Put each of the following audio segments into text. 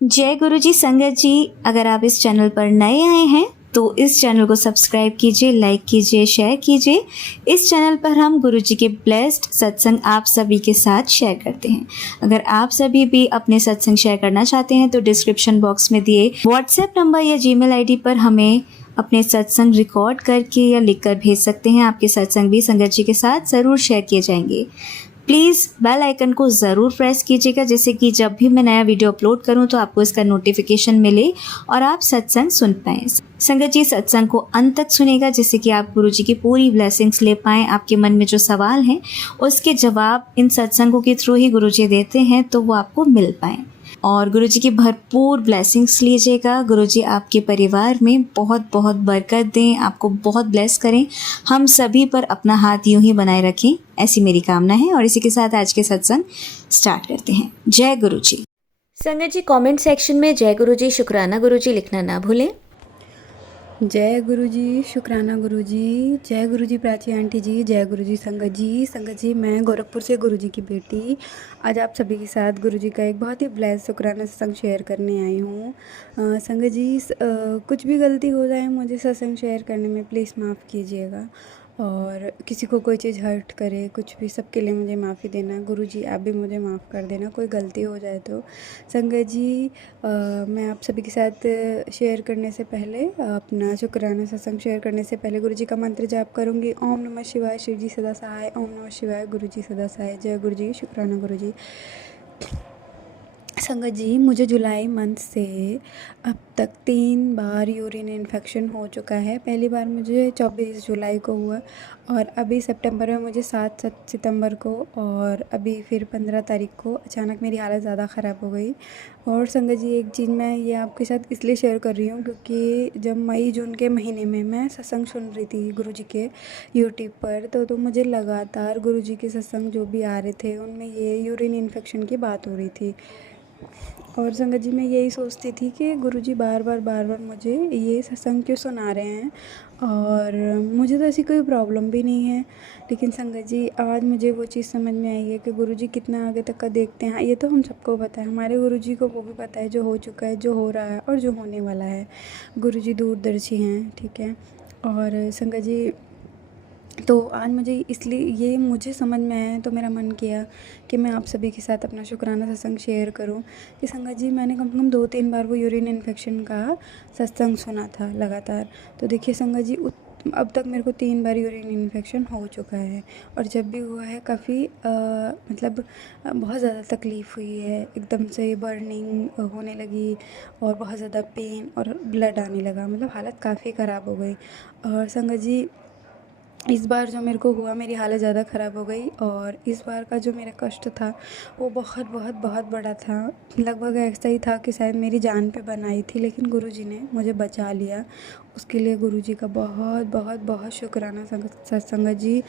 जय गुरु जी संगत जी। अगर आप इस चैनल पर नए आए हैं तो इस चैनल को सब्सक्राइब कीजिए, लाइक कीजिए, शेयर कीजिए। इस चैनल पर हम गुरु जी के ब्लेस्ड सत्संग आप सभी के साथ शेयर करते हैं। अगर आप सभी भी अपने सत्संग शेयर करना चाहते हैं तो डिस्क्रिप्शन बॉक्स में दिए व्हाट्सएप नंबर या जीमेल आईडी पर हमें अपने सत्संग रिकॉर्ड करके या लिखकर भेज सकते हैं। आपके सत्संग भी संगत जी के साथ ज़रूर शेयर किए जाएंगे। प्लीज़ बेल आइकन को ज़रूर प्रेस कीजिएगा, जिससे कि जब भी मैं नया वीडियो अपलोड करूं तो आपको इसका नोटिफिकेशन मिले और आप सत्संग सुन पाएँ। संगत जी सत्संग को अंत तक सुनेगा, जिससे कि आप गुरु जी की पूरी ब्लेसिंग्स ले पाएँ। आपके मन में जो सवाल हैं उसके जवाब इन सत्संगों के थ्रू ही गुरु जी देते हैं, तो वो आपको मिल पाएँ और गुरु जी की भरपूर ब्लेसिंग्स लीजिएगा। गुरु जी आपके परिवार में बहुत बहुत बरकत दें, आपको बहुत ब्लेस करें, हम सभी पर अपना हाथ यूं ही बनाए रखें, ऐसी मेरी कामना है। और इसी के साथ आज के सत्संग स्टार्ट करते हैं। जय गुरु जी। संगत जी कमेंट सेक्शन में जय गुरु जी, शुक्राना गुरु जी लिखना ना भूलें। जय गुरु जी, शुक्राना गुरु जी, जय गुरु जी प्राची आंटी जी, जय गुरु जी संगत जी। संगत जी मैं गोरखपुर से गुरु जी की बेटी आज आप सभी के साथ गुरु जी का एक बहुत ही ब्लेस शुक्राना सत्संग शेयर करने आई हूँ। संगत जी कुछ भी गलती हो जाए मुझे सत्संग शेयर करने में प्लीज़ माफ़ कीजिएगा, और किसी को कोई चीज़ हर्ट करे कुछ भी, सबके लिए मुझे माफ़ी देना। गुरु जी आप भी मुझे माफ़ कर देना कोई गलती हो जाए तो। संगत जी मैं आप सभी के साथ शेयर करने से पहले अपना शुक्राना सत्संग शेयर करने से पहले गुरु जी का मंत्र जाप करूँगी। ओम नमः शिवाय, शिव जी सदा सहाय। ओम नमः शिवाय, गुरु जी सदा सहाय। जय गुरु जी, शुक्राना गुरु जी। संगत जी मुझे जुलाई मंथ से अब तक 3 बार यूरिन इन्फेक्शन हो चुका है। पहली बार मुझे 24 जुलाई को हुआ और अभी सितंबर में मुझे 7 सितंबर को, और अभी फिर 15 तारीख को अचानक मेरी हालत ज़्यादा ख़राब हो गई। और संगत जी एक चीज़ मैं ये आपके साथ इसलिए शेयर कर रही हूँ क्योंकि जब मई जून के महीने में मैं सत्संग सुन रही थी गुरु जी के यूट्यूब पर, तो मुझे लगातार गुरु जी के सत्संग जो भी आ रहे थे उनमें ये यूरिन इन्फेक्शन की बात हो रही थी। और संगत जी मैं यही सोचती थी कि गुरुजी बार बार मुझे ये सत्संग क्यों सुना रहे हैं, और मुझे तो ऐसी कोई प्रॉब्लम भी नहीं है। लेकिन संगत जी आज मुझे वो चीज़ समझ में आई है कि गुरुजी कितना आगे तक का देखते हैं। ये तो हम सबको पता है, हमारे गुरुजी को वो भी पता है जो हो चुका है, जो हो रहा है और जो होने वाला है। गुरुजी दूरदर्शी हैं, ठीक है। और संगत जी तो आज मुझे इसलिए ये मुझे समझ में आया तो मेरा मन किया कि मैं आप सभी के साथ अपना शुक्राना सत्संग शेयर करूं कि संगत जी मैंने कम से कम 2-3 बार वो यूरिन इन्फेक्शन का सत्संग सुना था लगातार। तो देखिए संगत जी अब तक मेरे को 3 बार यूरिन इन्फेक्शन हो चुका है, और जब भी हुआ है काफ़ी मतलब बहुत ज़्यादा तकलीफ़ हुई है, एकदम से बर्निंग होने लगी और बहुत ज़्यादा पेन और ब्लड आने लगा, मतलब हालत काफ़ी ख़राब हो गई। और संगत जी इस बार जो मेरे को हुआ मेरी हालत ज़्यादा ख़राब हो गई, और इस बार का जो मेरा कष्ट था वो बहुत बहुत बहुत बड़ा था। लगभग ऐसा ही था कि शायद मेरी जान पे बन आई थी, लेकिन गुरुजी ने मुझे बचा लिया। उसके लिए गुरुजी का बहुत बहुत बहुत शुक्राना संगत जी।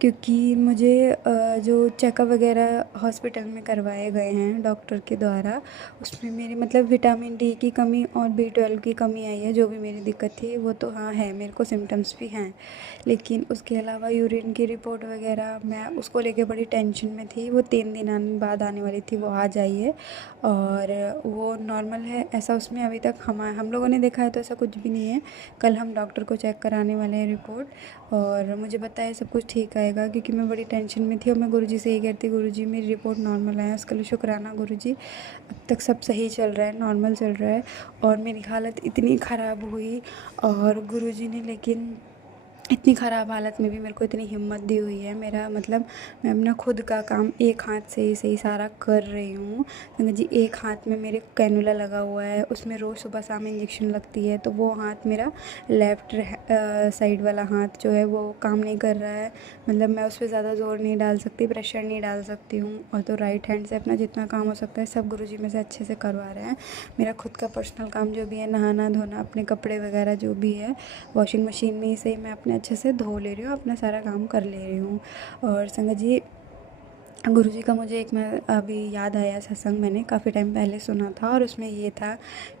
क्योंकि मुझे जो चेकअप वगैरह हॉस्पिटल में करवाए गए हैं डॉक्टर के द्वारा, उसमें मेरी मतलब विटामिन डी की कमी और B12 की कमी आई है। जो भी मेरी दिक्कत थी वो तो हाँ है, मेरे को सिम्टम्स भी हैं, लेकिन उसके अलावा यूरिन की रिपोर्ट वगैरह मैं उसको लेके बड़ी टेंशन में थी। वो 3 दिन बाद आने वाली थी, वो आ जाई है और वो नॉर्मल है, ऐसा उसमें अभी तक हम लोगों ने देखा है तो ऐसा कुछ भी नहीं है। कल हम डॉक्टर को चेक कराने वाले हैं रिपोर्ट, और मुझे पता है सब कुछ ठीक आएगा, क्योंकि मैं बड़ी टेंशन में थी और मैं गुरुजी से यही कहती, गुरुजी मेरी रिपोर्ट नॉर्मल आया। उसके लिए शुक्राना गुरुजी, अब तक सब सही चल रहा है, नॉर्मल चल रहा है। और मेरी हालत इतनी ख़राब हुई और गुरुजी ने लेकिन इतनी ख़राब हालत में भी मेरे को इतनी हिम्मत दी हुई है। मेरा मतलब मैं अपना खुद का काम एक हाथ से ही सही सारा कर रही हूँ। संगत जी एक हाथ में मेरे कैनुला लगा हुआ है, उसमें रोज़ सुबह शाम इंजेक्शन लगती है, तो वो हाथ मेरा लेफ़्ट साइड वाला हाथ जो है वो काम नहीं कर रहा है। मतलब मैं उस पर ज़्यादा ज़ोर नहीं डाल सकती, प्रेशर नहीं डाल सकती हूँ, और तो राइट हैंड से अपना जितना काम हो सकता है सब गुरुजी में से अच्छे से करवा रहे हैं। मेरा खुद का पर्सनल काम जो भी है, नहाना धोना, अपने कपड़े वगैरह जो भी है वॉशिंग मशीन में ही सही मैं अपने अच्छे से धो ले रही हूँ, अपना सारा काम कर ले रही हूँ। और संगत जी गुरुजी का मुझे एक मैं अभी याद आया सत्संग मैंने काफ़ी टाइम पहले सुना था, और उसमें ये था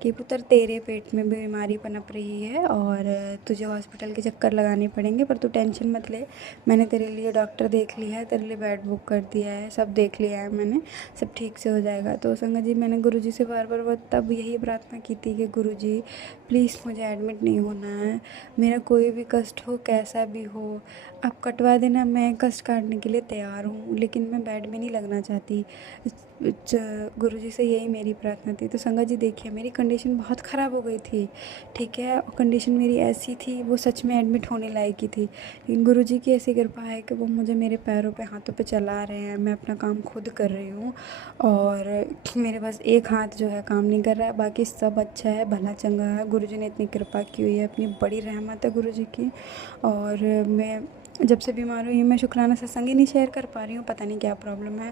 कि पुत्र तेरे पेट में बीमारी पनप रही है और तुझे हॉस्पिटल के चक्कर लगाने पड़ेंगे, पर तू टेंशन मत ले, मैंने तेरे लिए डॉक्टर देख लिया है, तेरे लिए बेड बुक कर दिया है, सब देख लिया है मैंने, सब ठीक से हो जाएगा। तो संगत जी मैंने गुरुजी से बार बार तब यही प्रार्थना की थी कि गुरुजी प्लीज़ मुझे एडमिट नहीं होना है, मेरा कोई भी कष्ट हो कैसा भी हो आप कटवा देना, मैं कष्ट काटने के लिए तैयार हूँ, लेकिन मैं बेड में नहीं लगना चाहती। गुरुजी से यही मेरी प्रार्थना थी। तो संगत जी देखिए मेरी कंडीशन बहुत ख़राब हो गई थी, ठीक है, और कंडीशन मेरी ऐसी थी वो सच में एडमिट होने लायक ही थी, लेकिन गुरुजी की ऐसी कृपा है कि वो मुझे मेरे पैरों पे हाथों पे चला रहे हैं, मैं अपना काम खुद कर रही हूँ, और मेरे पास एक हाथ जो है काम नहीं कर रहा है, बाकी सब अच्छा है, भला चंगा है। गुरुजी ने इतनी कृपा की हुई है, अपनी बड़ी रहमत है गुरुजी की। और मैं जब से बीमार हुई मैं शुक्राना सत्संग ही नहीं शेयर कर पा रही हूँ, पता नहीं क्या प्रॉब्लम है।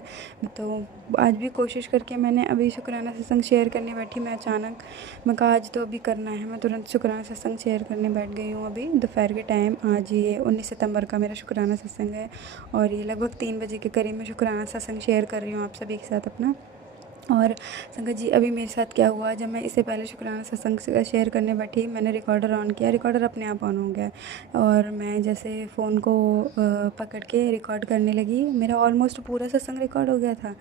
तो आज भी कोशिश करके मैंने अभी शुक्राना सत्संग शेयर करने बैठी, मैं अचानक मैं कहा आज तो अभी करना है, मैं तुरंत शुक्राना सत्संग शेयर करने बैठ गई हूँ अभी दोपहर के टाइम। आज ये 19 सितंबर का मेरा शुक्राना सत्संग है, और ये लगभग 3 बजे के करीब मैं शुक्राना सत्संग शेयर कर रही हूँ आप सभी के साथ अपना। और संगत जी अभी मेरे साथ क्या हुआ, जब मैं इससे पहले शुक्राना सत्संग से शेयर करने बैठी, मैंने रिकॉर्डर ऑन किया, रिकॉर्डर अपने आप ऑन हो गया, और मैं जैसे फ़ोन को पकड़ के रिकॉर्ड करने लगी, मेरा ऑलमोस्ट पूरा सत्संग रिकॉर्ड हो गया था,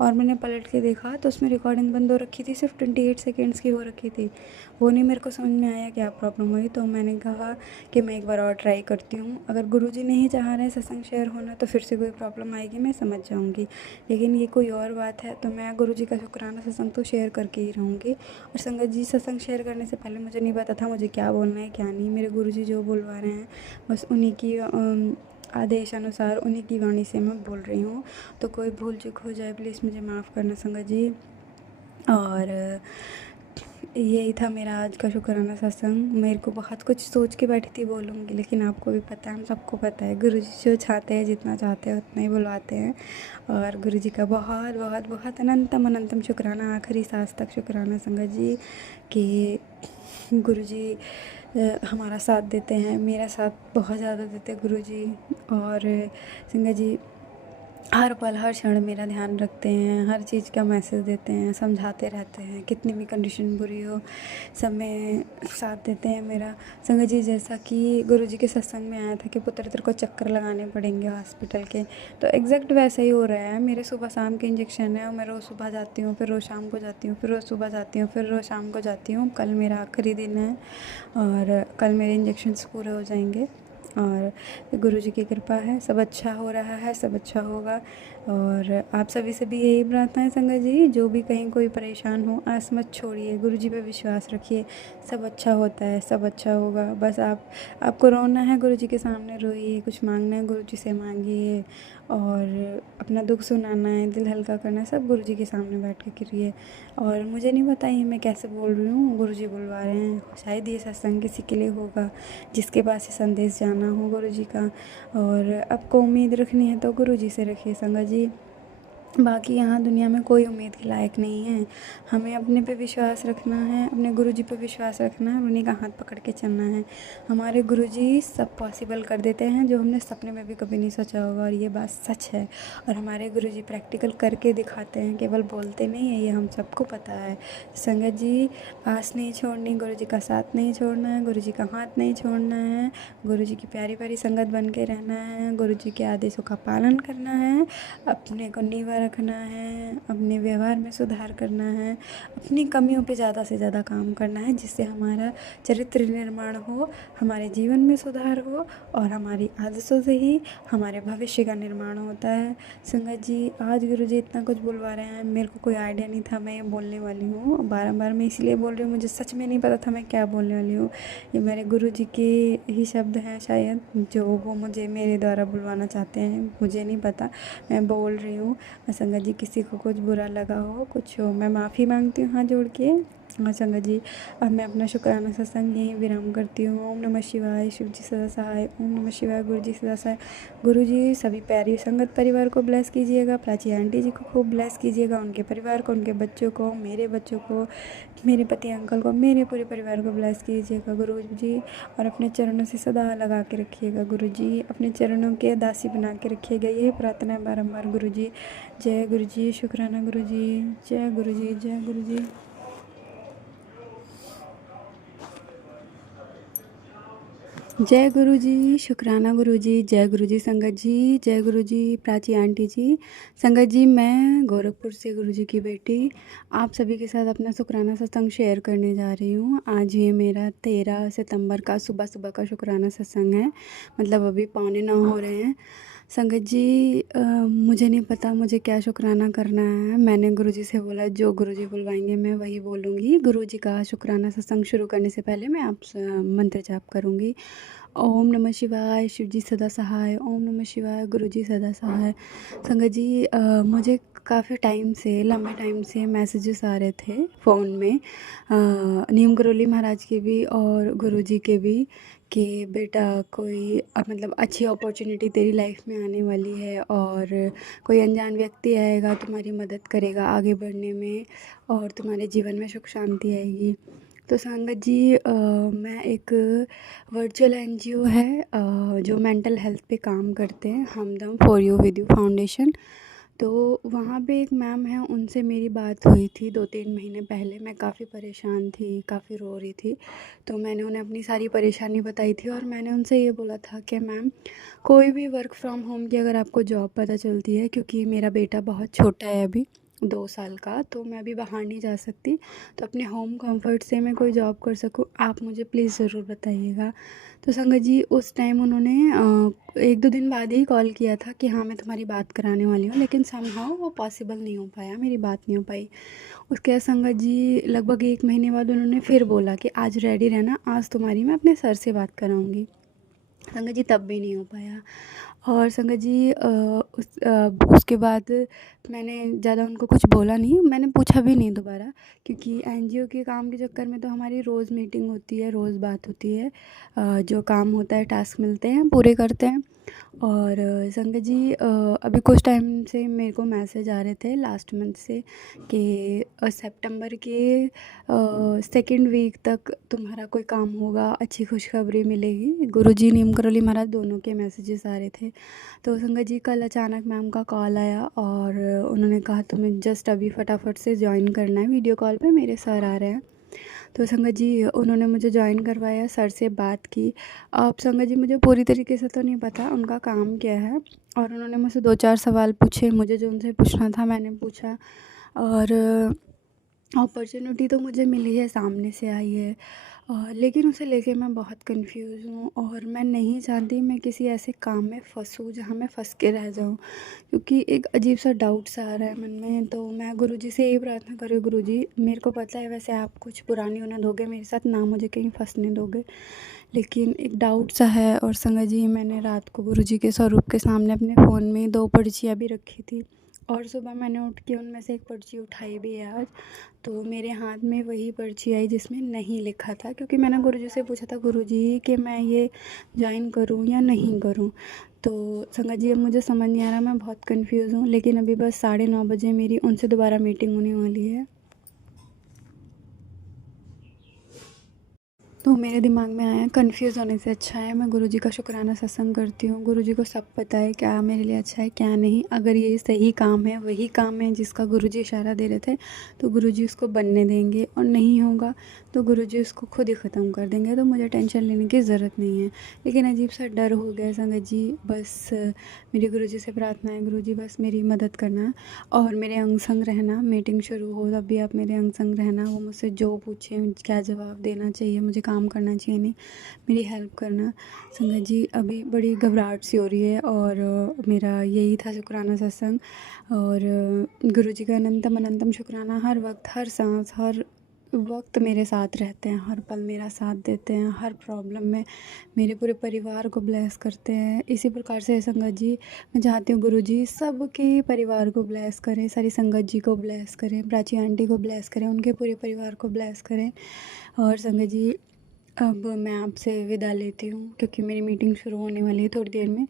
और मैंने पलट के देखा तो उसमें रिकॉर्डिंग बंद हो रखी थी, सिर्फ 28 सेकेंड्स की हो रखी थी। वो नहीं मेरे को समझ में आया क्या प्रॉब्लम हुई, तो मैंने कहा कि मैं एक बार और ट्राई करती हूँ, अगर गुरुजी नहीं चाह रहे सत्संग शेयर होना तो फिर से कोई प्रॉब्लम आएगी, मैं समझ जाऊँगी, लेकिन ये कोई और बात है, तो मैं गुरुजी का शुक्राना सत्संग तो शेयर करके ही रहूँगी। और संगत जी सत्संग शेयर करने से पहले मुझे नहीं पता था मुझे क्या बोलना है क्या नहीं, मेरे गुरुजी जो बुलवा रहे हैं बस उन्हीं की आदेश अनुसार उन्हीं की वाणी से मैं बोल रही हूँ, तो कोई भूल चूक हो जाए प्लीज़ मुझे माफ़ करना संगत जी। और यही था मेरा आज का शुक्राना सत्संग। मेरे को बहुत कुछ सोच के बैठी थी बोलूँगी, लेकिन आपको भी पता है, हम सबको पता है, गुरुजी जो चाहते हैं जितना चाहते हैं उतना ही बुलवाते हैं। और गुरुजी का बहुत बहुत बहुत अनंतम अनंतम शुक्राना, आखिरी सांस तक शुक्राना संगत जी कि गुरुजी हमारा साथ देते हैं, मेरा साथ बहुत ज़्यादा देते हैं गुरुजी। और संगत जी हर पल हर क्षण मेरा ध्यान रखते हैं, हर चीज़ का मैसेज देते हैं, समझाते रहते हैं, कितनी भी कंडीशन बुरी हो सब में साथ देते हैं मेरा। संगत जी जैसा कि गुरुजी के सत्संग में आया था कि पुत्र तेरे को चक्कर लगाने पड़ेंगे हॉस्पिटल के, तो एग्जैक्ट वैसा ही हो रहा है। मेरे सुबह शाम के इंजेक्शन है, और मैं रोज़ सुबह जाती हूँ, फिर रोज़ शाम को जाती हूँ, फिर रोज़ सुबह जाती हूँ, फिर रोज़ शाम को जाती हूँ। कल मेरा आखिरी दिन है, और कल मेरे इंजेक्शन्स पूरे हो जाएंगे, और गुरुजी की कृपा है, सब अच्छा हो रहा है, सब अच्छा होगा। और आप सभी से भी यही प्रार्थना है संगत जी, जो भी कहीं कोई परेशान हो आस मत छोड़िए, गुरुजी पे विश्वास रखिए, सब अच्छा होता है, सब अच्छा होगा। बस आपको रोना है गुरुजी के सामने रोइए, कुछ मांगना है गुरुजी से मांगिए, और अपना दुख सुनाना है, दिल हल्का करना है, सब गुरुजी के सामने बैठ के करिए। और मुझे नहीं पता ये मैं कैसे बोल रही हूँ, गुरुजी बुलवा रहे हैं, शायद ये सत्संग किसी के लिए होगा जिसके पास ये संदेश जाना हो गुरुजी का। और आपको उम्मीद रखनी है तो गुरुजी से रखिए संगत जी, बाकी यहाँ दुनिया में कोई उम्मीद के लायक नहीं है। हमें अपने पे विश्वास रखना है, अपने गुरुजी पे विश्वास रखना है, उन्हीं का हाथ पकड़ के चलना है। हमारे गुरुजी सब पॉसिबल कर देते हैं जो हमने सपने में भी कभी नहीं सोचा होगा, और ये बात सच है। और हमारे गुरुजी प्रैक्टिकल करके दिखाते हैं, केवल बोलते नहीं है, ये हम सबको पता है। संगत जी आस नहीं छोड़नी, गुरुजी का साथ नहीं छोड़ना है, गुरुजी का हाथ नहीं छोड़ना है, गुरुजी की प्यारी प्यारी संगत बन के रहना है, गुरुजी के आदेशों का पालन करना है, अपने को नीवा रखना है, अपने व्यवहार में सुधार करना है, अपनी कमियों पे ज़्यादा से ज़्यादा काम करना है, जिससे हमारा चरित्र निर्माण हो, हमारे जीवन में सुधार हो, और हमारी आदतों से ही हमारे भविष्य का निर्माण होता है। संगत जी आज गुरुजी इतना कुछ बुलवा रहे हैं, मेरे को कोई आइडिया नहीं था मैं ये बोलने वाली हूँ, बार मैं इसलिए बोल रही हूँ, मुझे सच में नहीं पता था मैं क्या बोलने वाली हूँ। ये मेरे गुरुजी के ही शब्द हैं शायद, जो वो मुझे मेरे द्वारा बुलवाना चाहते हैं, मुझे नहीं पता, मैं बोल रही हूँ। संगत जी किसी को कुछ बुरा लगा हो, कुछ हो, मैं माफ़ी मांगती हूँ हाथ जोड़ के। हाँ संगत जी, अब मैं अपना शुक्राना सत्संग यहीं विराम करती हूँ। ओम नमः शिवाय, शिव जी सदा सहाय। ओम नमः शिवाय, गुरु जी सदा सहाय। गुरु जी सभी प्यारी संगत परिवार को ब्लेस कीजिएगा, प्राची आंटी जी को खूब ब्लेस कीजिएगा, उनके परिवार को, उनके बच्चों को, मेरे बच्चों को, मेरे पति अंकल को, मेरे पूरे परिवार को ब्लेस कीजिएगा गुरु जी। और अपने चरणों से सदा लगा के रखिएगा गुरु जी, अपने चरणों के दासी बना के रखिएगा, यही प्रार्थना है बारंबार गुरु जी। जय गुरु जी, शुक्राना गुरु जी, जय गुरु जी, जय गुरु जी। जय गुरु जी, शुक्राना गुरु जी, जय गुरु जी संगत जी, जय गुरु जी प्राची आंटी जी। संगत जी, मैं गोरखपुर से गुरु जी की बेटी आप सभी के साथ अपना शुक्राना सत्संग शेयर करने जा रही हूँ। आज ये मेरा 13 सितंबर का सुबह सुबह का शुक्राना सत्संग है, मतलब अभी 8:45 हो रहे हैं। संगत जी, मुझे नहीं पता मुझे क्या शुक्राना करना है। मैंने गुरुजी से बोला जो गुरुजी बुलवाएंगे मैं वही बोलूँगी। गुरुजी का शुक्राना सत्संग शुरू करने से पहले मैं आप मंत्र जाप करूँगी। ओम नमः शिवाय, शिव जी सदा सहाय। ओम नमः शिवाय, गुरु जी सदा सहाय। संगत जी, मुझे काफ़ी टाइम से, लंबे टाइम से मैसेजेस आ रहे थे फ़ोन में, नीम करोली महाराज के भी और गुरुजी के भी, कि बेटा कोई मतलब अच्छी अपॉर्चुनिटी तेरी लाइफ में आने वाली है और कोई अनजान व्यक्ति आएगा, तुम्हारी मदद करेगा आगे बढ़ने में और तुम्हारे जीवन में सुख शांति आएगी। तो संगत जी, मैं एक वर्चुअल एनजीओ है जो मेंटल हेल्थ पे काम करते हैं, Hamdam for you with you foundation. तो वहाँ पे एक मैम है, उनसे मेरी बात हुई थी 2-3 महीने पहले। मैं काफ़ी परेशान थी, काफ़ी रो रही थी, तो मैंने उन्हें अपनी सारी परेशानी बताई थी और मैंने उनसे ये बोला था कि मैम, कोई भी वर्क फ्रॉम होम की अगर आपको जॉब पता चलती है, क्योंकि मेरा बेटा बहुत छोटा है अभी 2 साल का, तो मैं अभी बाहर नहीं जा सकती, तो अपने होम कंफर्ट से मैं कोई जॉब कर सकूँ, आप मुझे प्लीज़ ज़रूर बताइएगा। तो संगत जी, उस टाइम उन्होंने 1-2 दिन बाद ही कॉल किया था कि हाँ मैं तुम्हारी बात कराने वाली हूँ, लेकिन समहाउ वो पॉसिबल नहीं हो पाया, मेरी बात नहीं हो पाई। उसके बाद संगत जी लगभग 1 महीने बाद उन्होंने फिर बोला कि आज रेडी रहना, आज तुम्हारी मैं अपने सर से बात कराऊँगी। संगत जी तब भी नहीं हो पाया। और संगत जी, उसके बाद मैंने ज़्यादा उनको कुछ बोला नहीं, मैंने पूछा भी नहीं दोबारा, क्योंकि एनजीओ के काम के चक्कर में तो हमारी रोज़ मीटिंग होती है, रोज़ बात होती है, जो काम होता है, टास्क मिलते हैं, पूरे करते हैं। और संगत जी, अभी कुछ टाइम से मेरे को मैसेज आ रहे थे लास्ट मंथ से कि सितंबर के सेकंड वीक तक तुम्हारा कोई काम होगा, अच्छी खुशखबरी मिलेगी। गुरुजी, नीम करोली महाराज, दोनों के मैसेजेस आ रहे थे। तो संगत जी, कल अचानक मैम का कॉल आया और उन्होंने कहा तुम्हें जस्ट अभी फटाफट से ज्वाइन करना है, वीडियो कॉल पे मेरे सर आ रहे हैं। तो संगत जी, उन्होंने मुझे ज्वाइन करवाया, सर से बात की। अब संगत जी, मुझे पूरी तरीके से तो नहीं पता उनका काम क्या है, और उन्होंने मुझसे 2-4 सवाल पूछे, मुझे जो उनसे पूछना था मैंने पूछा। और अपॉर्चुनिटी तो मुझे मिली है, सामने से आई है, लेकिन उसे लेके मैं बहुत कंफ्यूज हूँ और मैं नहीं चाहती मैं किसी ऐसे काम में फंसूँ जहाँ मैं फंस के रह जाऊँ, क्योंकि एक अजीब सा डाउट सा आ रहा है मन में। तो मैं गुरुजी से यही प्रार्थना कर रही हूँ, गुरुजी मेरे को पता है वैसे आप कुछ बुरा नहीं होने दोगे मेरे साथ, ना मुझे कहीं फंसने दोगे, लेकिन एक डाउट सा है। और संगत जी, मैंने रात को गुरुजी के स्वरूप के सामने अपने फ़ोन में 2 पर्चियाँ भी रखी थी और सुबह मैंने उठ के उनमें से एक पर्ची उठाई भी है आज। तो मेरे हाथ में वही पर्ची आई जिसमें नहीं लिखा था, क्योंकि मैंने गुरुजी से पूछा था, गुरुजी कि मैं ये ज्वाइन करूँ या नहीं करूँ। तो संगत जी, अब मुझे समझ नहीं आ रहा, मैं बहुत कंफ्यूज हूँ, लेकिन अभी बस 9:30 बजे मेरी उनसे दोबारा मीटिंग होने वाली है। तो मेरे दिमाग में आया, कंफ्यूज होने से अच्छा है मैं गुरुजी का शुक्राना सत्संग करती हूँ। गुरुजी को सब पता है क्या मेरे लिए अच्छा है क्या नहीं। अगर ये सही काम है, वही काम है जिसका गुरुजी इशारा दे रहे थे, तो गुरुजी उसको बनने देंगे, और नहीं होगा तो गुरुजी उसको खुद ही ख़त्म कर देंगे। तो मुझे टेंशन लेने की ज़रूरत नहीं है। लेकिन अजीब सा डर हो गया संगत जी। बस मेरी गुरुजी से प्रार्थना है, गुरुजी बस मेरी मदद करना और मेरे अंग संग रहना। मीटिंग शुरू हो तब भी आप मेरे अंग संग रहना, वो मुझसे जो पूछे क्या जवाब देना चाहिए, मुझे काम करना चाहिए नहीं, मेरी हेल्प करना। संगत जी, अभी बड़ी घबराहट सी हो रही है और मेरा यही था शुक्राना सत्संग। और गुरुजी का अनंतम अनंतम शुक्राना, हर वक्त, हर सांस, हर वक्त मेरे साथ रहते हैं, हर पल मेरा साथ देते हैं, हर प्रॉब्लम में मेरे पूरे परिवार को ब्लेस करते हैं। इसी प्रकार से संगत जी, मैं चाहती हूँ गुरुजी सबके परिवार को ब्लेस करें, सारी संगत जी को ब्लेस करें, प्राची आंटी को ब्लेस करें, उनके पूरे परिवार को ब्लेस करें। और संगत जी, अब मैं आपसे विदा लेती हूँ क्योंकि मेरी मीटिंग शुरू होने वाली है थोड़ी देर में,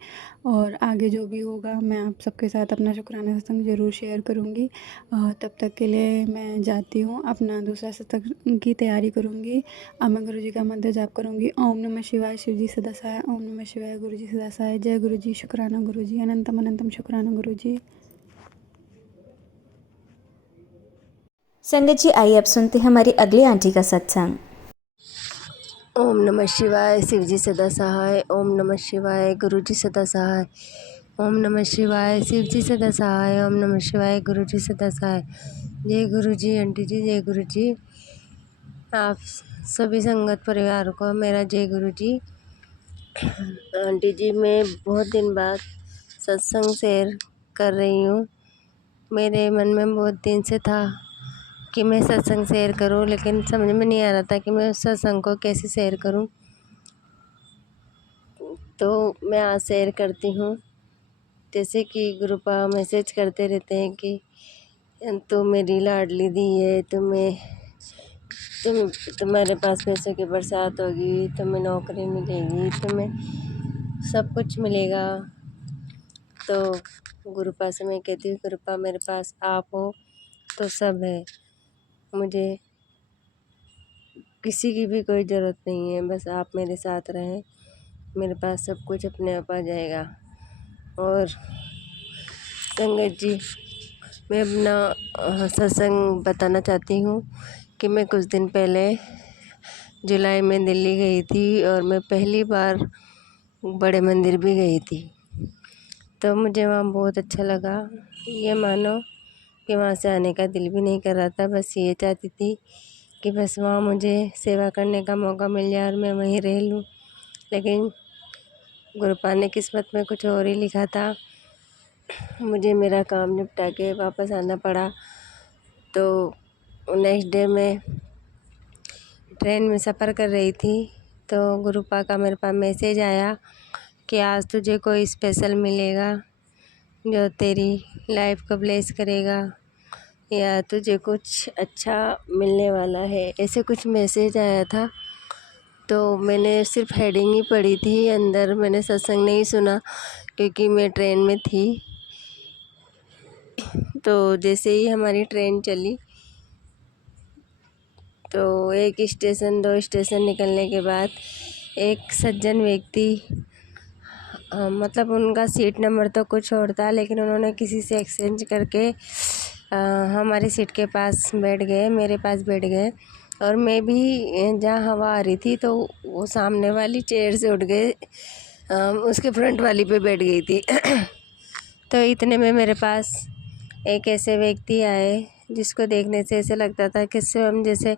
और आगे जो भी होगा मैं आप सबके साथ अपना शुक्राना सत्संग ज़रूर शेयर करूँगी। तब तक के लिए मैं जाती हूँ, अपना दूसरा सत्संग की तैयारी करूँगी। अब मैं गुरु जी का मंत्र जाप करूँगी। ओम नमः शिवाय, शिव जी सदा सहाय। ओम नमः शिवाय, गुरु जी सदा सहाय। जय गुरु जी, शुक्राना गुरु जी, अनंतम अनंतम शुक्राना गुरु जी। संगत जी, आइए अब सुनते हैं हमारी अगली आंटी का सत्संग। ओम नमः शिवाय, शिव जी सदा सहाय। ओम नमः शिवाय, गुरु जी सदा सहाय। ओम नमः शिवाय, शिव जी सदा सहाय। ओम नमः शिवाय, गुरु जी सदा सहाय। जय गुरु जी आंटी जी, जय गुरु जी। आप सभी संगत परिवार को मेरा जय गुरु जी। आंटी जी, मैं बहुत दिन बाद सत्संग शेयर कर रही हूँ। मेरे मन में बहुत दिन से था कि मैं सत्संग शेयर करूं, लेकिन समझ में नहीं आ रहा था कि मैं उस सत्संग को कैसे शेयर करूं। तो मैं आज शेयर करती हूं। जैसे कि ग्रुपा मैसेज करते रहते हैं कि तो मेरी लाडली दी है, तुम्हारे पास पैसों की बरसात होगी, तुम्हें नौकरी मिलेगी, तुम्हें सब कुछ मिलेगा। तो गुरुपा से मैं कहती हूँ, गुरुपा मेरे पास आप हो तो सब है, मुझे किसी की भी कोई ज़रूरत नहीं है, बस आप मेरे साथ रहें, मेरे पास सब कुछ अपने आप आ जाएगा। और संगत जी, मैं अपना सत्संग बताना चाहती हूँ कि मैं कुछ दिन पहले जुलाई में दिल्ली गई थी और मैं पहली बार बड़े मंदिर भी गई थी। तो मुझे वहाँ बहुत अच्छा लगा। ये मानो कि वहाँ से आने का दिल भी नहीं कर रहा था। बस ये चाहती थी कि बस वहाँ मुझे सेवा करने का मौका मिल जाए और मैं वहीं रह लूँ, लेकिन गुरुपा ने किस्मत में कुछ और ही लिखा था। मुझे मेरा काम निपटा के वापस आना पड़ा। तो नेक्स्ट डे मैं ट्रेन में सफ़र कर रही थी, तो गुरुपा का मेरे पास मैसेज आया कि आज तुझे कोई स्पेशल मिलेगा जो तेरी लाइफ को ब्लेस करेगा, या तुझे कुछ अच्छा मिलने वाला है, ऐसे कुछ मैसेज आया था। तो मैंने सिर्फ हेडिंग ही पढ़ी थी, अंदर मैंने सत्संग नहीं सुना क्योंकि मैं ट्रेन में थी। तो जैसे ही हमारी ट्रेन चली तो एक स्टेशन, 2 स्टेशन निकलने के बाद एक सज्जन व्यक्ति, मतलब उनका सीट नंबर तो कुछ और था, लेकिन उन्होंने किसी से एक्सचेंज करके हमारी सीट के पास बैठ गए, मेरे पास बैठ गए। और मैं भी जहाँ हवा आ रही थी तो वो सामने वाली चेयर से उठ गए, उसके फ्रंट वाली पे बैठ गई थी। तो इतने में मेरे पास एक ऐसे व्यक्ति आए जिसको देखने से ऐसे लगता था कि स्वयं जैसे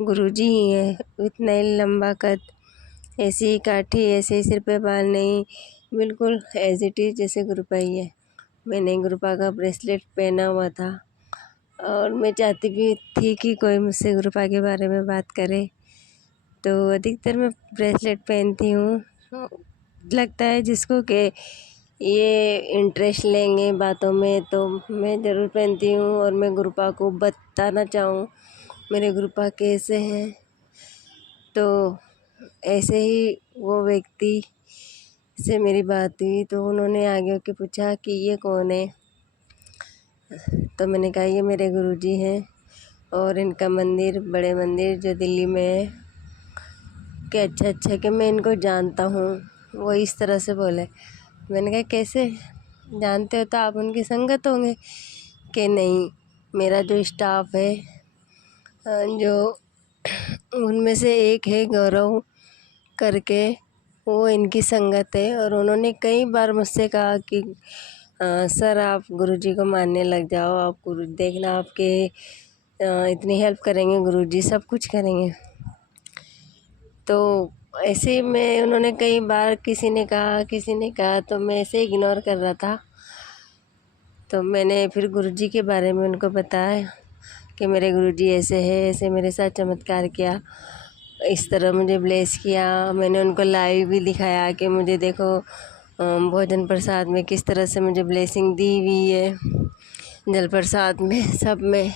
गुरुजी ही हैं। इतना ही लंबा कद, ऐसी काठी, ऐसे सिर पे बाल नहीं, बिल्कुल एज इट इज़ जैसे गुरुपा ही है। मैंने गुरुपा का ब्रेसलेट पहना हुआ था और मैं चाहती भी थी कि कोई मुझसे गुरुपा के बारे में बात करे। तो अधिकतर मैं ब्रेसलेट पहनती हूँ, लगता है जिसको कि ये इंटरेस्ट लेंगे बातों में, तो मैं ज़रूर पहनती हूँ। और मैं गुरुपा को बताना चाहूँ मेरे गुरुपा कैसे हैं। तो ऐसे ही वो व्यक्ति से मेरी बात हुई, तो उन्होंने आगे होके पूछा कि ये कौन है। तो मैंने कहा ये मेरे गुरुजी हैं और इनका मंदिर, बड़े मंदिर जो दिल्ली में है। कि अच्छा कि मैं इनको जानता हूँ। वो इस तरह से बोले। मैंने कहा कैसे जानते हो, तो आप उनकी संगत होंगे। कि नहीं, मेरा जो स्टाफ है, जो उनमें से एक है गौरव करके, वो इनकी संगत है। और उन्होंने कई बार मुझसे कहा कि सर आप गुरुजी को मानने लग जाओ, आप गुरु देखना, आपके इतनी हेल्प करेंगे गुरुजी, सब कुछ करेंगे। तो ऐसे में उन्होंने कई बार किसी ने कहा तो मैं ऐसे इग्नोर कर रहा था। तो मैंने फिर गुरुजी के बारे में उनको बताया कि मेरे गुरुजी ऐसे है, ऐसे मेरे साथ चमत्कार किया, इस तरह मुझे ब्लेस किया। मैंने उनको लाइव भी दिखाया कि मुझे देखो भोजन प्रसाद में किस तरह से मुझे ब्लेसिंग दी हुई है, जल प्रसाद में, सब में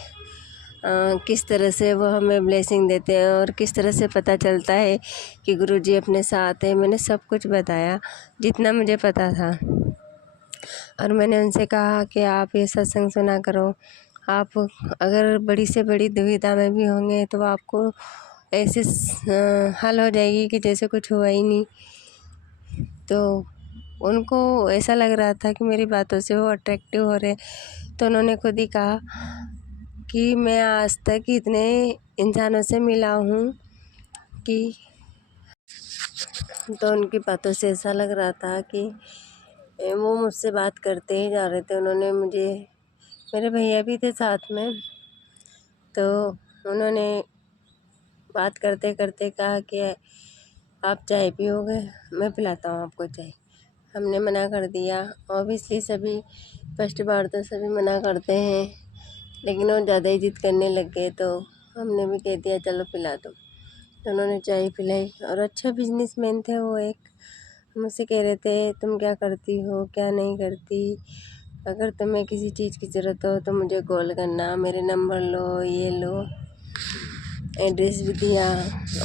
किस तरह से वो हमें ब्लेसिंग देते हैं और किस तरह से पता चलता है कि गुरुजी अपने साथ है। मैंने सब कुछ बताया जितना मुझे पता था, और मैंने उनसे कहा कि आप ये सत्संग सुना करो। आप अगर बड़ी से बड़ी दुविधा में भी होंगे तो आपको ऐसे हल हो जाएगी कि जैसे कुछ हुआ ही नहीं। तो उनको ऐसा लग रहा था कि मेरी बातों से वो अट्रैक्टिव हो रहे, तो उन्होंने खुद ही कहा कि मैं आज तक इतने इंसानों से मिला हूँ कि, तो उनकी बातों से ऐसा लग रहा था कि वो मुझसे बात करते ही जा रहे थे। उन्होंने मुझे, मेरे भैया भी थे साथ में, तो उन्होंने बात करते करते कहा कि आप चाय पियोगे, मैं पिलाता हूँ आपको चाय। हमने मना कर दिया। ऑब्वियसली सभी फर्स्ट बार तो सभी मना करते हैं, लेकिन वो ज़्यादा ही जिद करने लग गए, तो हमने भी कह दिया चलो पिला दो। तो उन्होंने चाय पिलाई, और अच्छा बिजनेसमैन थे वो। एक मुझसे कह रहे थे तुम क्या करती हो, क्या नहीं करती, अगर तुम्हें किसी चीज़ की ज़रूरत हो तो मुझे कॉल करना, मेरे नंबर लो, ये लो। एड्रेस भी दिया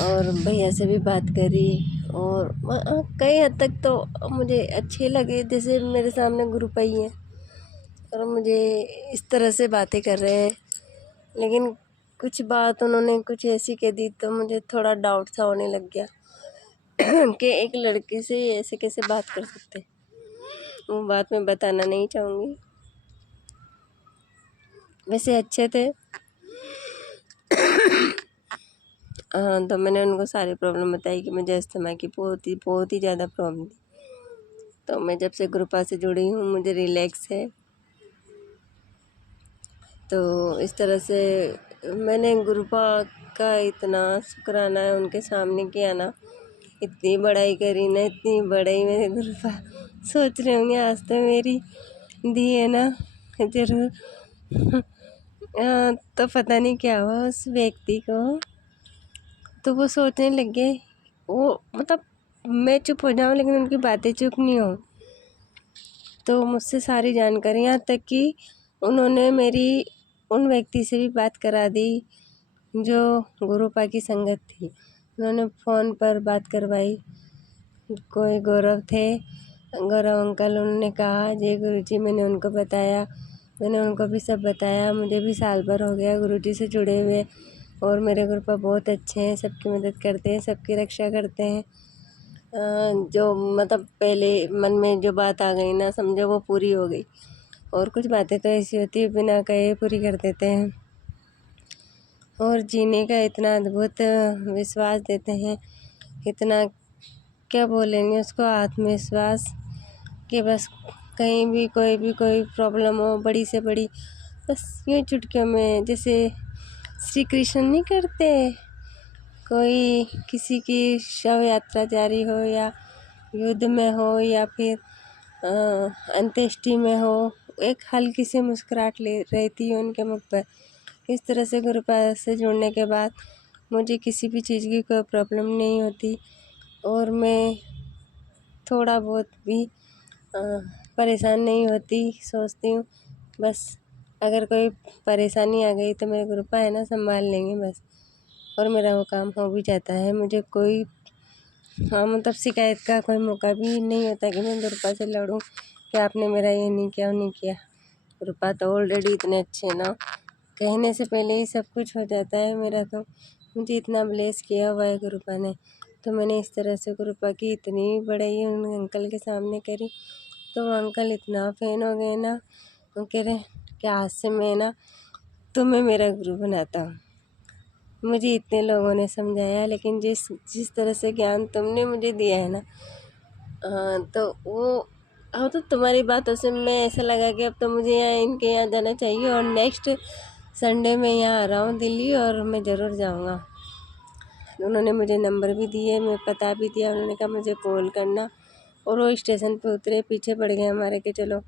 और भैया से भी बात करी, और कई हद तक तो मुझे अच्छे लगे, जैसे मेरे सामने ग्रुप आई है और मुझे इस तरह से बातें कर रहे हैं। लेकिन कुछ बात उन्होंने कुछ ऐसी कह दी तो मुझे थोड़ा डाउट सा होने लग गया कि एक लड़के से ऐसे कैसे बात कर सकते। वो बात मैं बताना नहीं चाहूँगी। वैसे अच्छे थे। हाँ, तो मैंने उनको सारी प्रॉब्लम बताई कि मुझे अस्थमा की बहुत ही ज़्यादा प्रॉब्लम थी। तो मैं जब से ग्रुपा से जुड़ी हूँ मुझे रिलैक्स है। तो इस तरह से मैंने गुरुपा का इतना शुक्राना है उनके सामने किया ना, इतनी बड़ाई करी ना, इतनी बड़ाई मेरे गुरुपा सोच रहे होंगे आज तो मेरी दी है ना जरूर। तो पता नहीं क्या हुआ उस व्यक्ति को, तो वो सोचने लग गए, वो मतलब मैं चुप हो जाऊँ लेकिन उनकी बातें चुप नहीं हो। तो मुझसे सारी जानकारी, यहाँ तक कि उन्होंने मेरी उन व्यक्ति से भी बात करा दी जो गुरुपा की संगत थी। उन्होंने फ़ोन पर बात करवाई। कोई गौरव थे, गौरव अंकल, उन्होंने कहा जय गुरुजी। मैंने उनको बताया, मैंने उनको भी सब बताया। मुझे भी साल भर हो गया गुरुजी से जुड़े हुए, और मेरे गुरुपा बहुत अच्छे हैं, सबकी मदद करते हैं, सबकी रक्षा करते हैं। जो मतलब पहले मन में जो बात आ गई ना, समझो वो पूरी हो गई। और कुछ बातें तो ऐसी होती है बिना कहे पूरी कर देते हैं, और जीने का इतना अद्भुत विश्वास देते हैं, इतना क्या बोलेंगे उसको, आत्मविश्वास, कि बस कहीं भी कोई प्रॉब्लम हो, बड़ी से बड़ी, बस यूँ चुटकियों में, जैसे श्री कृष्ण नहीं करते, कोई किसी की शव यात्रा जारी हो, या युद्ध में हो, या फिर अंत्येष्टि में हो, एक हल्की सी मुस्कुराहट ले रहती है उनके मुख पर। इस तरह से गुरुपा से जुड़ने के बाद मुझे किसी भी चीज़ की कोई प्रॉब्लम नहीं होती, और मैं थोड़ा बहुत भी परेशान नहीं होती। सोचती हूँ बस अगर कोई परेशानी आ गई तो मेरे गुरुपा है ना, संभाल लेंगे बस, और मेरा वो काम हो भी जाता है। मुझे कोई मतलब शिकायत का कोई मौका भी नहीं होता कि मैं गुरुपा से लड़ूँ कि आपने मेरा ये नहीं किया, वो नहीं किया। गुरुपा तो ऑलरेडी इतने अच्छे ना, कहने से पहले ही सब कुछ हो जाता है मेरा। तो मुझे इतना ब्लेस किया हुआ है गुरुपा ने। तो मैंने इस तरह से गुरुपा की इतनी बड़ाई उन अंकल के सामने करी, तो वो अंकल इतना फ़ैन हो गए ना, वो कह रहे कि आज से मैं ना तुम्हें मेरा गुरु बनाता हूँ। मुझे इतने लोगों ने समझाया, लेकिन जिस तरह से ज्ञान तुमने मुझे दिया है ना, तो वो अब तो तुम्हारी बातों से मैं ऐसा लगा कि अब तो मुझे यहाँ इनके यहाँ जाना चाहिए, और नेक्स्ट संडे में यहाँ आ रहा हूँ दिल्ली, और मैं ज़रूर जाऊँगा। उन्होंने मुझे नंबर भी दिए, मैं पता भी दिया, उन्होंने कहा मुझे कॉल करना, और वो स्टेशन पे उतरे, पीछे पड़ गए हमारे कि चलो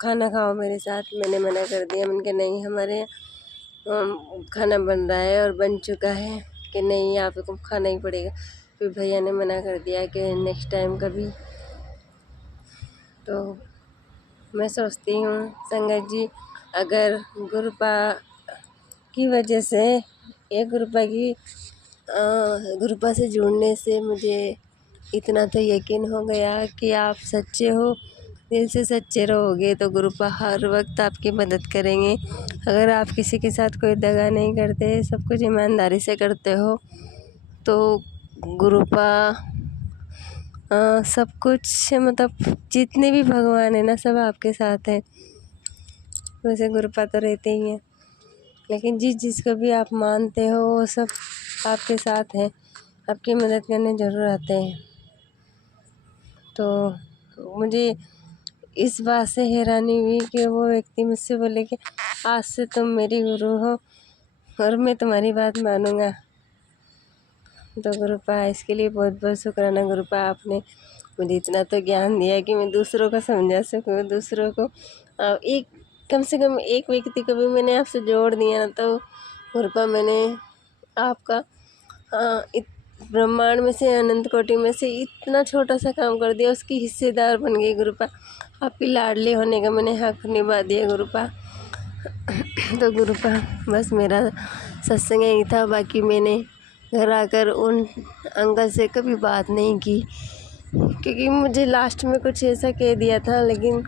खाना खाओ मेरे साथ। मैंने मना कर दिया, मैंने कहा नहीं, हमारे खाना बन रहा है और बन चुका है कि नहीं आपको खाना ही पड़ेगा। फिर भैया ने मना कर दिया कि नेक्स्ट टाइम कभी। तो मैं सोचती हूँ संगत जी, अगर गुरुपा की वजह से एक गुरुपा से जुड़ने से मुझे इतना तो यकीन हो गया कि आप सच्चे हो, दिल से सच्चे रहोगे तो गुरुपा हर वक्त आपकी मदद करेंगे। अगर आप किसी के साथ कोई दगा नहीं करते, सब कुछ ईमानदारी से करते हो, तो गुरुपा सब कुछ मतलब जितने भी भगवान है ना, सब आपके साथ हैं। वैसे गुरुपा तो रहते ही हैं, लेकिन जिसको भी आप मानते हो वो सब आपके साथ हैं, आपकी मदद करने ज़रूर आते हैं। तो मुझे इस बात से हैरानी हुई कि वो व्यक्ति मुझसे बोले कि आज से तुम मेरी गुरु हो और मैं तुम्हारी बात मानूंगा। तो गुरुपा इसके लिए बहुत बहुत शुक्राना। गुरुपा, आपने मुझे इतना तो ज्ञान दिया कि मैं दूसरों को समझा सकूँ, दूसरों को एक कम से कम एक व्यक्ति को भी मैंने आपसे जोड़ दिया ना, तो गुरुपा मैंने आपका ब्रह्मांड में से, अनंत कोटि में से इतना छोटा सा काम कर दिया, उसकी हिस्सेदार बन गई गुरुपा। आपकी लाडली होने का मैंने हक निभा दिया गुरुपा। तो गुरुपा, बस मेरा सत्संग यही था। बाकी मैंने घर आकर उन अंकल से कभी बात नहीं की, क्योंकि मुझे लास्ट में कुछ ऐसा कह दिया था। लेकिन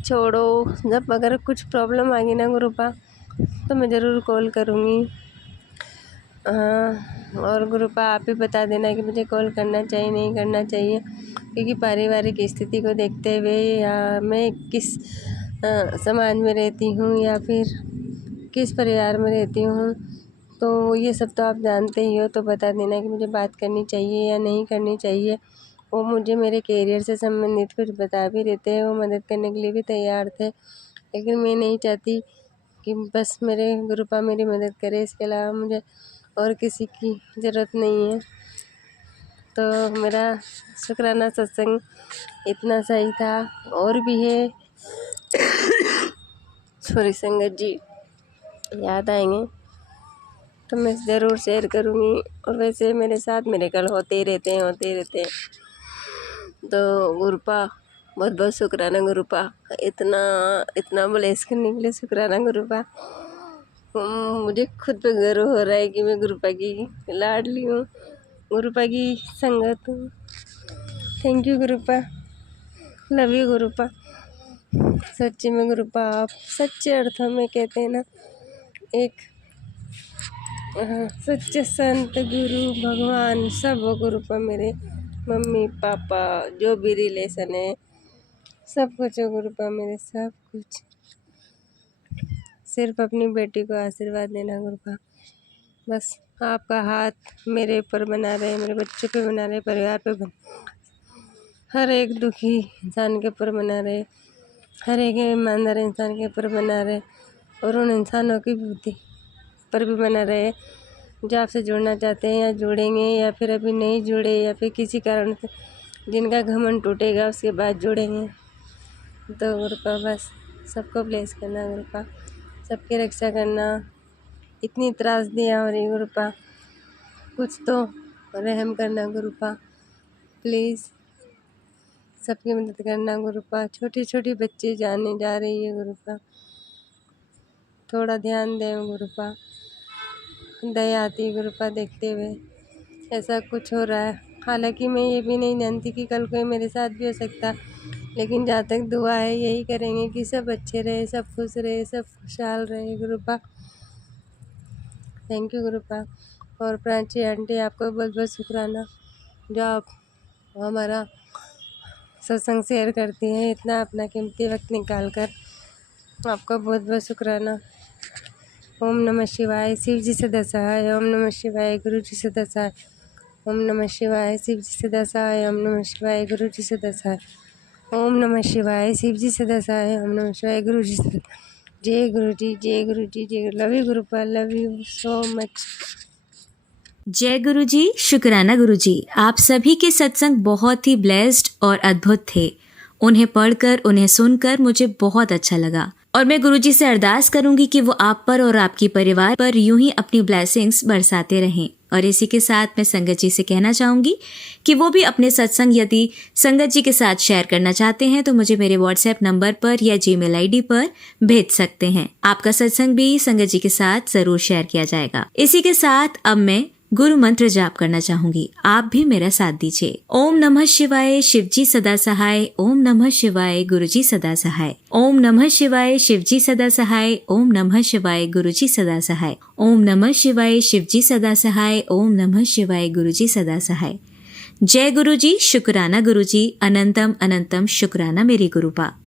छोड़ो, जब अगर कुछ प्रॉब्लम आ गई ना गुरुपा, तो मैं ज़रूर कॉल करूँगी। और गुरुपा, आप ही बता देना कि मुझे कॉल करना चाहिए नहीं करना चाहिए, क्योंकि पारिवारिक स्थिति को देखते हुए, या मैं किस समाज में रहती हूँ या फिर किस परिवार में रहती हूँ, तो ये सब तो आप जानते ही हो। तो बता देना कि मुझे बात करनी चाहिए या नहीं करनी चाहिए। वो मुझे मेरे कैरियर से संबंधित कुछ बता भी देते हैं, वो मदद करने के लिए भी तैयार थे, लेकिन मैं नहीं चाहती कि बस मेरे गुरुपा मेरी मदद करे, इसके अलावा मुझे और किसी की ज़रूरत नहीं है। तो मेरा शुक्राना सत्संग इतना सही था। और भी है सॉरी संगत जी, याद आएंगे तो मैं ज़रूर शेयर करूँगी। और वैसे मेरे साथ मेरे कल होते ही रहते हैं। तो गुरुपा, बहुत बहुत शुक्राना गुरुपा, इतना ब्लेस करने के लिए शुक्राना गुरुपा। मुझे खुद पे गर्व हो रहा है कि मैं गुरुपा की लाडली हूँ, गुरुपा की संगत हूँ। Thank you Gurupa, love you Gurupa. सच्ची में गुरुपा, आप सच्चे अर्थों में कहते हैं ना, एक सच्चे संत, गुरु, भगवान, सब वो गुरुपा। मेरे मम्मी पापा, जो भी रिलेशन है, सब कुछ हो गुरुपा मेरे, सब कुछ। सिर्फ अपनी बेटी को आशीर्वाद देना गुरुपा, बस आपका हाथ मेरे ऊपर बना रहे, मेरे बच्चों पे बना रहे, परिवार पे हर एक दुखी इंसान के ऊपर बना रहे, हर एक ईमानदार इंसान के ऊपर बना रहे, और उन इंसानों की बुद्धि पर भी बना रहे जो आपसे जुड़ना चाहते हैं या जुड़ेंगे, या फिर अभी नहीं जुड़े, या फिर किसी कारण से जिनका घमंड टूटेगा उसके बाद जुड़ेंगे। तो गुरुपा, बस सबको ब्लेस करना गुरुपा, सबकी रक्षा करना। इतनी त्रासदियाँ हो रही गुरुपा, कुछ तो रहम करना गुरुपा, प्लीज़ सबकी मदद करना गुरुपा। छोटी छोटी बच्ची जाने जा रही है गुरुपा, थोड़ा ध्यान दें गुरुपा, दया आती है गुरुपा देखते हुए ऐसा कुछ हो रहा है। हालांकि मैं ये भी नहीं जानती कि कल कोई मेरे साथ भी हो सकता, लेकिन जहाँ तक दुआ है यही करेंगे कि सब अच्छे रहे, सब खुश रहे, सब खुशहाल रहे गुरुपा। Thank you गुरुपा। और प्राची आंटी, आपको बहुत बहुत शुक्राना जो आप हमारा सत्संग शेयर करती हैं, इतना अपना कीमती वक्त निकाल कर, आपका बहुत बहुत शुक्राना। ओम नमः शिवाय, शिव जी से दसाय, ओम नमः शिवाय, गुरु जी से दसाय, ओम नमः शिवाय, शिव जी से दसाय, ओम नमः शिवाय, गुरु जी से दसाय, ओम नमः शिवाय, शिव जी से दसाय, ओम नमः शिवाय, गुरु जी से। जय गुरु जी, जय गुरु जी, जय love you Gurupa, love you so much. जय गुरु जी, शुक्राना गुरु जी। आप सभी के सत्संग बहुत ही ब्लेस्ड और अद्भुत थे। उन्हें पढ़कर, उन्हें सुनकर मुझे बहुत अच्छा लगा। और मैं गुरुजी से अरदास करूंगी कि वो आप पर और आपकी परिवार पर यूं ही अपनी ब्लेसिंग्स बरसाते रहें। और इसी के साथ मैं संगत जी से कहना चाहूंगी कि वो भी अपने सत्संग यदि संगत जी के साथ शेयर करना चाहते हैं तो मुझे मेरे व्हाट्सएप नंबर पर या जीमेल आईडी पर भेज सकते हैं। आपका सत्संग भी संगत जी के साथ जरूर शेयर किया जाएगा। इसी के साथ अब मैं गुरु मंत्र जाप करना चाहूंगी, आप भी मेरा साथ दीजिए। ओम नमः शिवाय, शिवजी सदा सहाय। ओम नमः शिवाय, गुरुजी सदा सहाय। ओम नमः शिवाय, शिवजी सदा सहाय। ओम नमः शिवाय, गुरुजी सदा सहाय। ओम नमः शिवाय, शिवजी सदा सहाय। ओम नमः शिवाय, गुरुजी सदा सहाय। जय गुरुजी, शुक्राना गुरुजी, अनंतम अनंतम शुक्राना मेरी गुरुपा।